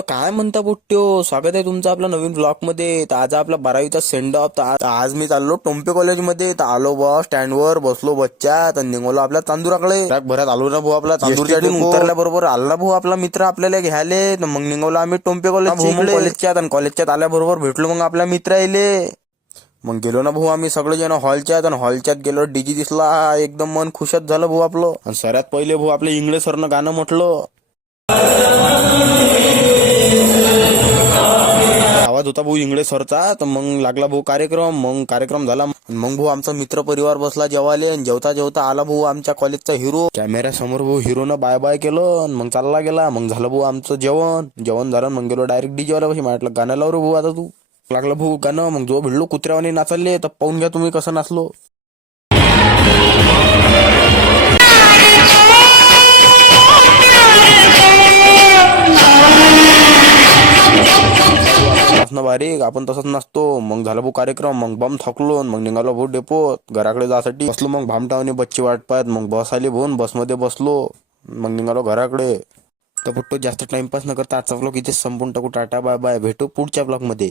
तर काय म्हणता बुट्ट्यो, स्वागत आहे तुमचं आपल्या नवीन ब्लॉग मध्ये. तर आज आपला 12वीचा सेंड ऑफ. तर आज मी चाललो टोम्पे कॉलेजमध्ये. तर आलो बा स्टँडवर बसलो बच्चा. तर निघालो आपल्या तांदूराकडे. ट्रॅक भरत आलो ना भाऊ आपला तांदूरच्या उतरल्याबरोबर आला भाऊ आपला मित्र आपल्याला घ्यायले. तर मग निघालो आम्ही टोम्पे कॉलेजच्या. आणि कॉलेजच्यात आल्याबरोबर भेटलो मग आपल्या मित्र आले. मग गेलो ना भाऊ आम्ही सगळेजण हॉलच्यात. आणि हॉलच्यात गेलो डीजी दिसला, एकदम मन खुशच झालं भाऊ आपलं. आणि सगळ्यात पहिले भाऊ आपल्या इंग्लिश सरनं गाणं म्हटलं. आवाज होता भाऊ इंगळे सरचा. तर मग लागला भाऊ कार्यक्रम. मग कार्यक्रम झाला. मग भाऊ आमचा मित्र परिवार बसला जेवाले. आणि जेवता जेवता आला भाऊ आमच्या कॉलेजचा हिरो. कॅमेऱ्या समोर भाऊ हिरोनं बाय बाय केलं. मग चालला गेला. मग झालं भाऊ आमचं जेवण झालं. मग गेलो डायरेक्ट डीजे वाला पाशी. म्हटलं गाणं लाव रे भाऊ आता तू. लागलं भाऊ गाणं. मग जो भिडलो कुत्र्यावानी नाचले. तर पाहून घ्या तुम्ही कसं नाचलो. बारीक आपण तसंच नसतो. मग झालं भाऊ कार्यक्रम. मग बम थकलो. मग निघालो भाऊ डेपोत घराकडे जासाठी. बसलो मग भामटावणी बच्ची वाट पाहत. मग बस आली भाऊन बसमध्ये बसलो. मग निघालो घराकडे. तर फुट्टो जास्त टाइमपास न करता आजचा ब्लॉग इथेच संपून टाकू. Tata bye bye. भेटू पुढच्या ब्लॉग मध्ये.